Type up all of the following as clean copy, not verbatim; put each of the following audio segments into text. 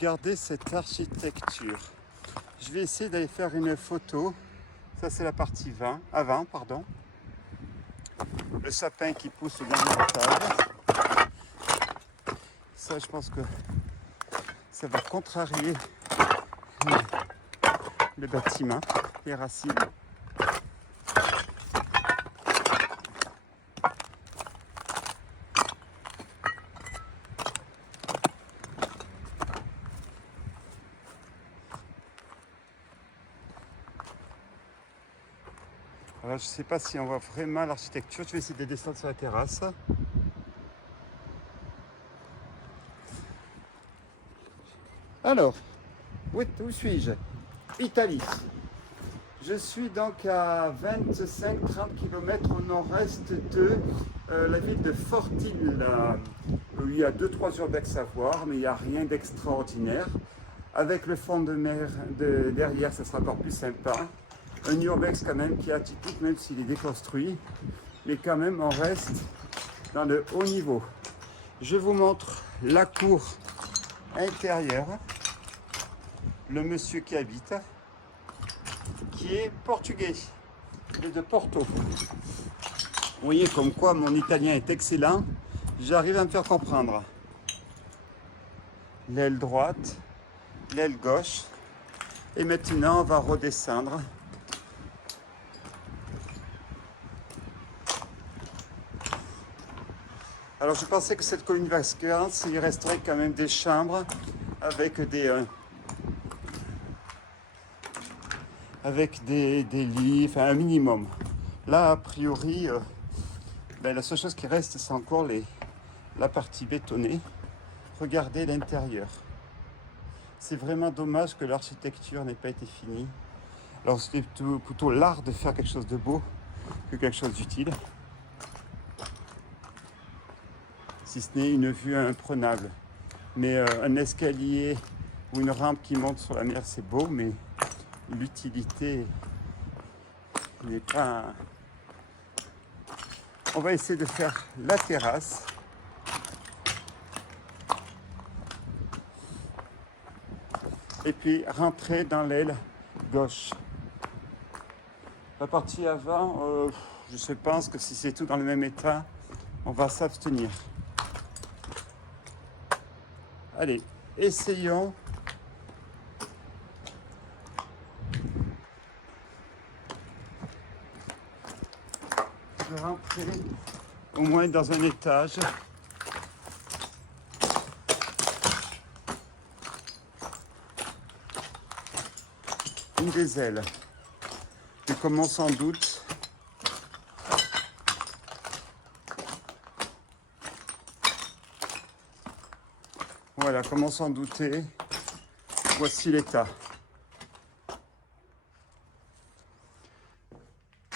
Regardez cette architecture. Je vais essayer d'aller faire une photo. Ça c'est la partie avant, pardon. Le sapin qui pousse au dernier étage. Ça, je pense que ça va contrarier le bâtiment, les racines. Alors, je ne sais pas si on voit vraiment l'architecture. Je vais essayer de descendre sur la terrasse. Alors, où suis-je? Italie. Je suis donc à 25-30 km au nord-est de la ville de Fortille. Il y a 2-3 urbex à voir, mais il n'y a rien d'extraordinaire. Avec le fond de mer derrière, ça sera encore plus sympa. Un urbex quand même qui est atypique, même s'il est déconstruit. Mais quand même, on reste dans le haut niveau. Je vous montre la cour intérieure. Le monsieur qui habite, qui est portugais, il est de Porto. Vous voyez comme quoi mon italien est excellent, j'arrive à me faire comprendre. L'aile droite, l'aile gauche, et maintenant on va redescendre. Alors je pensais que cette colline vacances, il resterait quand même des chambres avec des lits, enfin un minimum. Là, a priori, la seule chose qui reste, c'est encore la partie bétonnée. Regardez l'intérieur. C'est vraiment dommage que l'architecture n'ait pas été finie. Alors, c'était plutôt l'art de faire quelque chose de beau que quelque chose d'utile. Si ce n'est une vue imprenable. Mais un escalier ou une rampe qui monte sur la mer, c'est beau, mais l'utilité n'est pas... On va essayer de faire la terrasse. Et puis rentrer dans l'aile gauche. La partie avant, je pense que si c'est tout dans le même état, on va s'abstenir. Allez, essayons. De rentrer au moins dans un étage. Une des ailes. Et comme on s'en doute, voilà, comme on s'en doutait, voici l'état.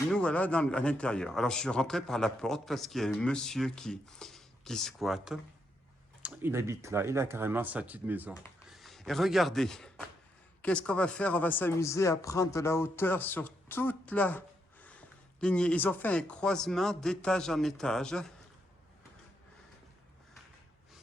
Nous voilà à l'intérieur. Alors je suis rentré par la porte parce qu'il y a un monsieur qui squatte. Il habite là, il a carrément sa petite maison. Et regardez, qu'est-ce qu'on va faire? On va s'amuser à prendre de la hauteur sur toute la lignée. Ils ont fait un croisement d'étage en étage.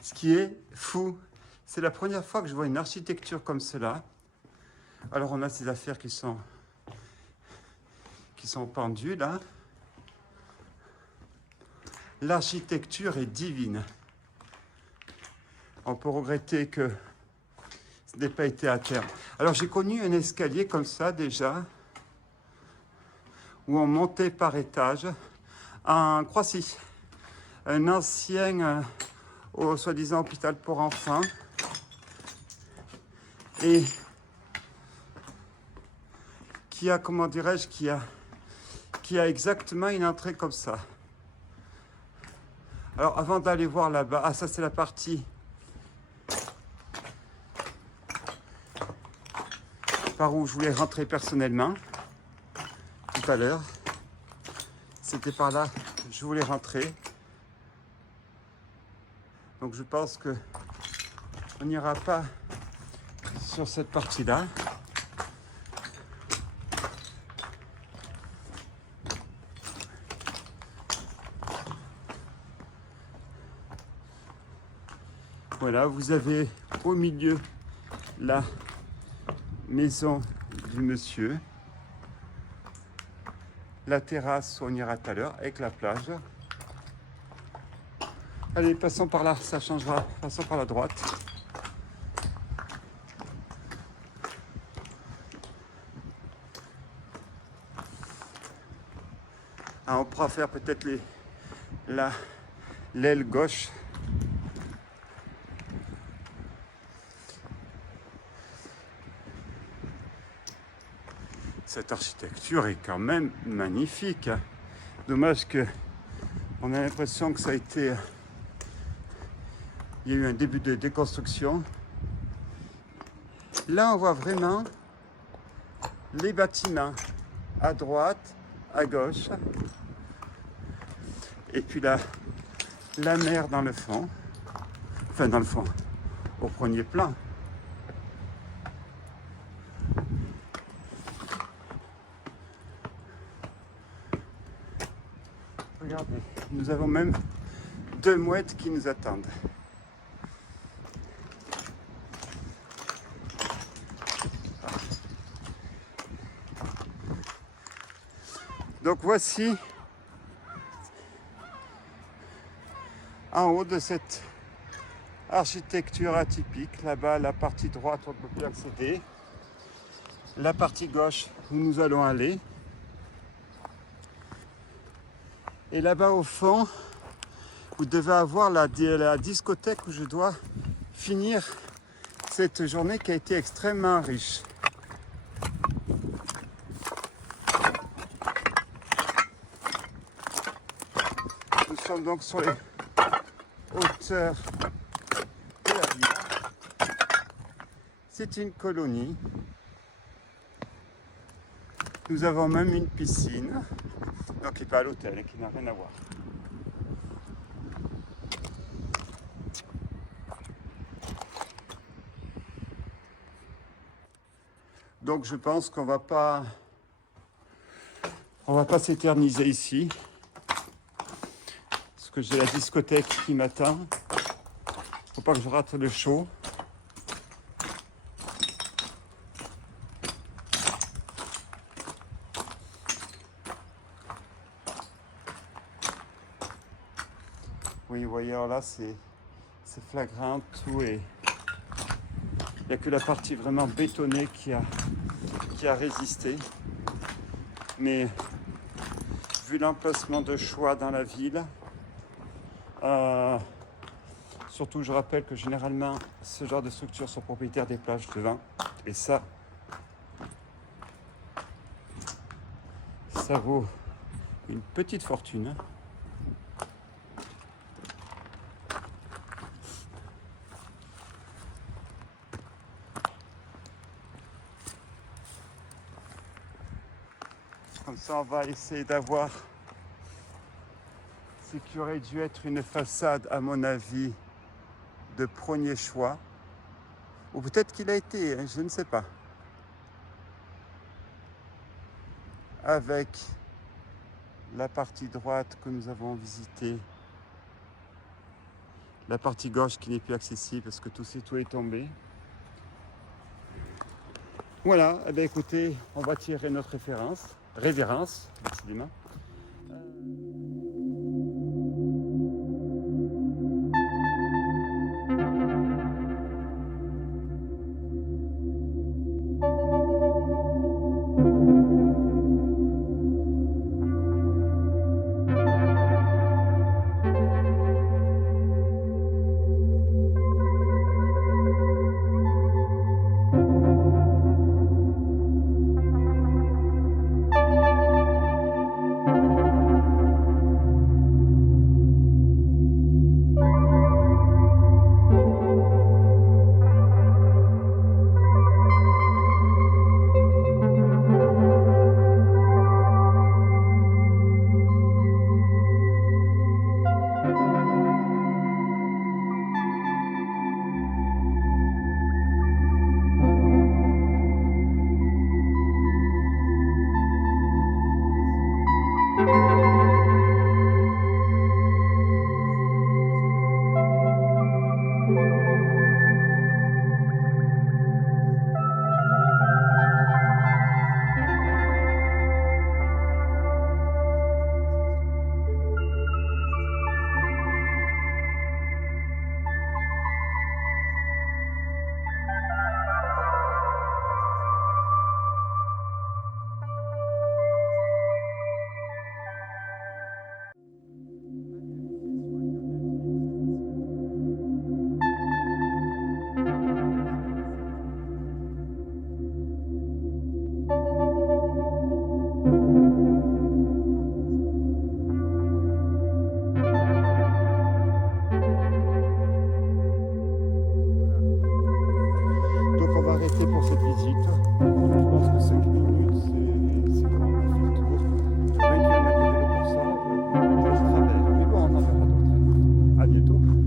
Ce qui est fou. C'est la première fois que je vois une architecture comme cela. Alors on a ces affaires qui sont pendues là. L'architecture est divine. On peut regretter que ce n'ait pas été à terme. Alors j'ai connu un escalier comme ça déjà, où on montait par étage en Croatie. Un ancien au soi-disant hôpital pour enfants. Et qui a, comment dirais-je, qui a exactement une entrée comme ça. Alors avant d'aller voir là-bas, ah ça c'est la partie par où je voulais rentrer personnellement tout à l'heure. C'était par là que je voulais rentrer. Donc je pense que on n'ira pas sur cette partie-là. Voilà, vous avez au milieu la maison du monsieur. La terrasse, on ira tout à l'heure avec la plage. Allez, passons par là, ça changera. Passons par la droite. Ah, on pourra faire peut-être l'aile gauche. Cette architecture est quand même magnifique. Dommage que on a l'impression que ça a été... Il y a eu un début de déconstruction. Là, on voit vraiment les bâtiments à droite, à gauche. Et puis là, la mer dans le fond. Enfin, dans le fond, au premier plan. Regardez, nous avons même 2 mouettes qui nous attendent. Donc voici en haut de cette architecture atypique. Là-bas, la partie droite, on ne peut plus accéder. La partie gauche, où nous allons aller. Et là-bas au fond, vous devez avoir la discothèque où je dois finir cette journée qui a été extrêmement riche. Nous sommes donc sur les hauteurs de la ville. C'est une colonie. Nous avons même une piscine. Non, qui n'est pas à l'hôtel et qui n'a rien à voir. Donc je pense qu'on va pas s'éterniser ici. Parce que j'ai la discothèque qui m'attend. Faut pas que je rate le show. Oui, vous voyez, alors là, c'est flagrant, tout est... Il n'y a que la partie vraiment bétonnée qui a résisté. Mais vu l'emplacement de choix dans la ville, surtout je rappelle que généralement, ce genre de structures sont propriétaires des plages devant. Et ça vaut une petite fortune. Comme ça, on va essayer d'avoir ce qui aurait dû être une façade, à mon avis, de premier choix. Ou peut-être qu'il a été, je ne sais pas. Avec la partie droite que nous avons visitée, la partie gauche qui n'est plus accessible parce que tout est tombé. Voilà, eh bien, écoutez, on va tirer notre révérence, décidément.